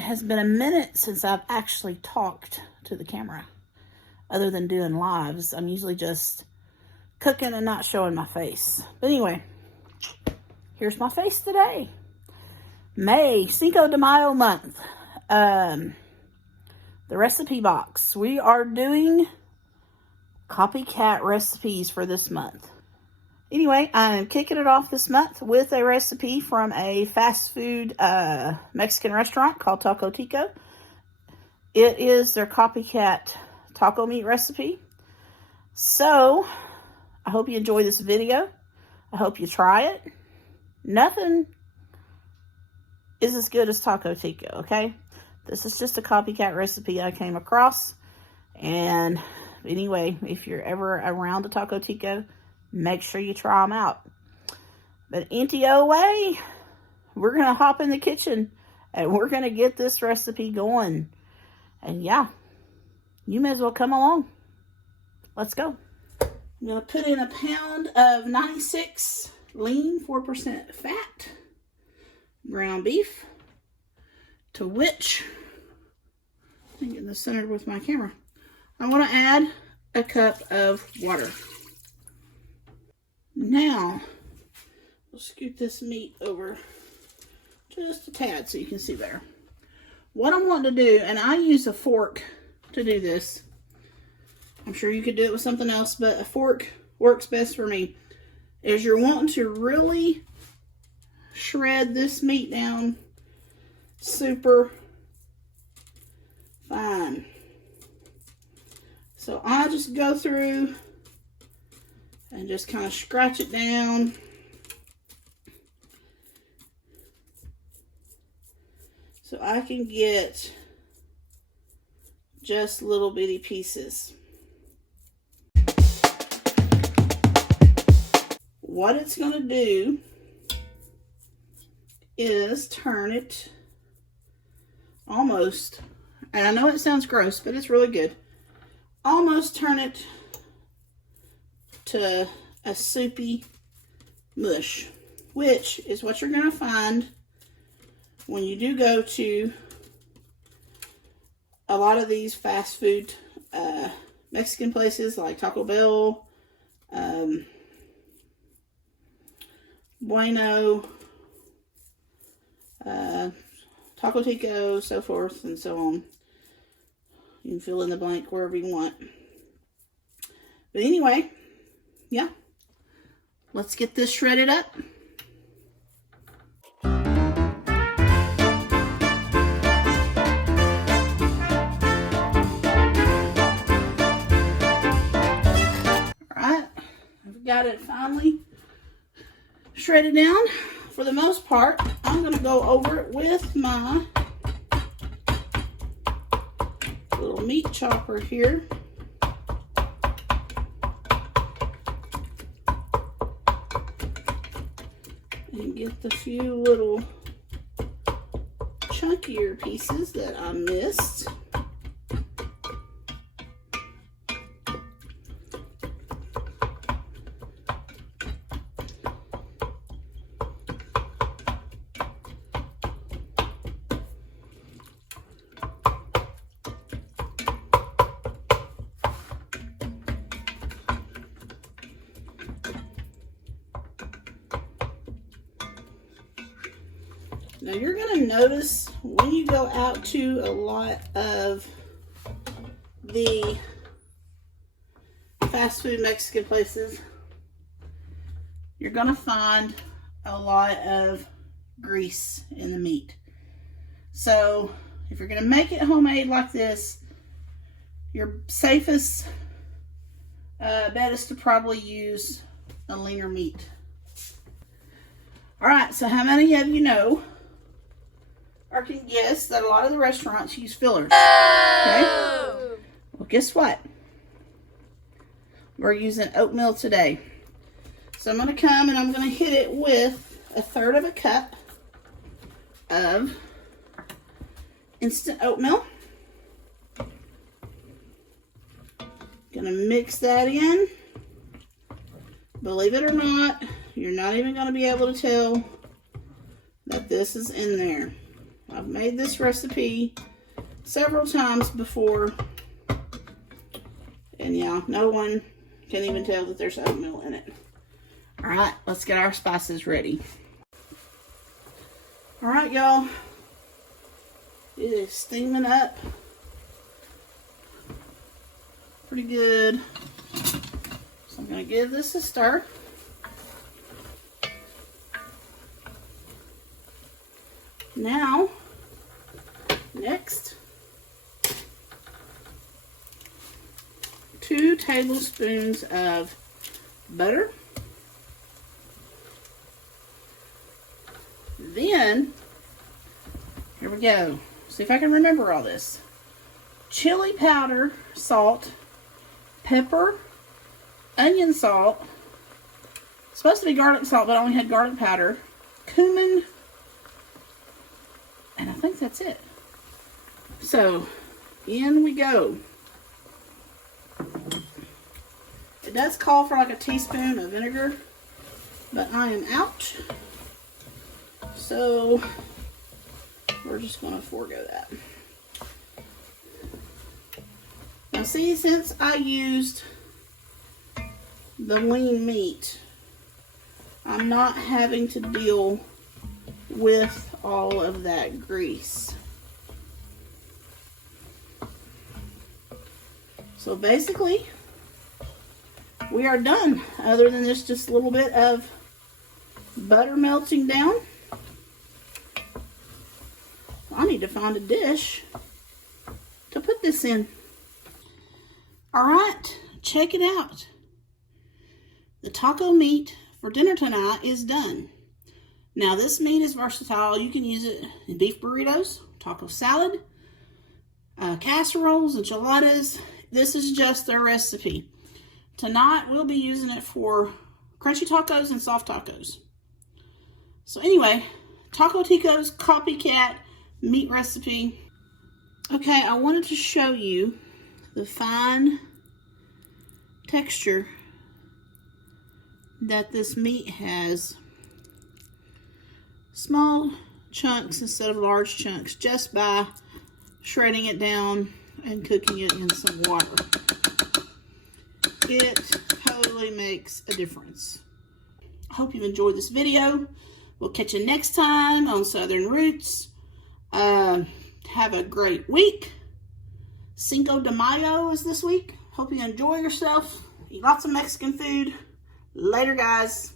it has been a minute since I've actually talked to the camera. Other than doing lives, I'm usually just cooking and not showing my face. But anyway, here's my face today. May, Cinco de Mayo month. The recipe box. We are doing copycat recipes for this month. Anyway, I'm kicking it off this month with a recipe from a fast food Mexican restaurant called Tico. It is their copycat taco meat recipe. So, I hope you enjoy this video. I hope you try it. Nothing is as good as Tico, okay? This is just a copycat recipe I came across. And anyway, if you're ever around a Tico, make sure you try them out. But anyway, we're going to hop in the kitchen and we're going to get this recipe going. And yeah, you may as well come along. Let's go. I'm going to put in a pound of 96 lean 4% fat ground beef, to which, I'm getting this centered with my camera, I want to add a cup of water. Now, we'll scoot this meat over just a tad so you can see better. What I'm wanting to do, and I use a fork to do this. I'm sure you could do it with something else, but a fork works best for me. Is you're wanting to really shred this meat down super fine. So I just go through and just kind of scratch it down. So I can get just little bitty pieces. What it's going to do is turn it almost, and I know it sounds gross, but it's really good. Almost turn it to a soupy mush, which is what you're going to find when you do go to a lot of these fast food Mexican places like Taco Bell, Bueno, Taco Tico, so forth and so on. You can fill in the blank wherever you want. But anyway, yeah, let's get this shredded up. Alright, I've got it finally shredded down. For the most part, I'm going to go over it with my little meat chopper here. And get the few little chunkier pieces that I missed. Now you're going to notice when you go out to a lot of the fast food Mexican places, you're going to find a lot of grease in the meat. So if you're going to make it homemade like this, your safest bet is to probably use a leaner meat. Alright, so how many of you know or can guess that a lot of the restaurants use fillers? Okay? Well, guess what? We're using oatmeal today. So I'm going to come and I'm going to hit it with 1/3 of a cup of instant oatmeal. Going to mix that in. Believe it or not, you're not even going to be able to tell that this is in there. I've made this recipe several times before. And yeah, no one can even tell that there's oatmeal in it. All right, let's get our spices ready. All right, y'all. It is steaming up pretty good. So I'm going to give this a stir. Now, next, 2 tablespoons of butter. Then, here we go. See if I can remember all this. Chili powder, salt, pepper, onion salt. It's supposed to be garlic salt, but I only had garlic powder. Cumin. And I think that's it. So, in we go. It does call for like a teaspoon of vinegar, but I am out. So, we're just going to forego that. Now see, since I used the lean meat, I'm not having to deal with all of that grease. So basically, we are done, other than this just a little bit of butter melting down. I need to find a dish to put this in. All right, check it out. The taco meat for dinner tonight is done. Now this meat is versatile. You can use it in beef burritos, taco salad, casseroles, enchiladas. This is just their recipe. Tonight we'll be using it for crunchy tacos and soft tacos. So anyway, Taco Tico's Copycat meat recipe. Okay, I wanted to show you the fine texture that this meat has. Small chunks instead of large chunks, just by shredding it down and cooking it in some water. It totally makes a difference. I hope you've enjoyed this video. We'll catch you next time on Southern Roots. Have a great week. Cinco de Mayo is this week. Hope you enjoy yourself. Eat lots of Mexican food. Later, guys.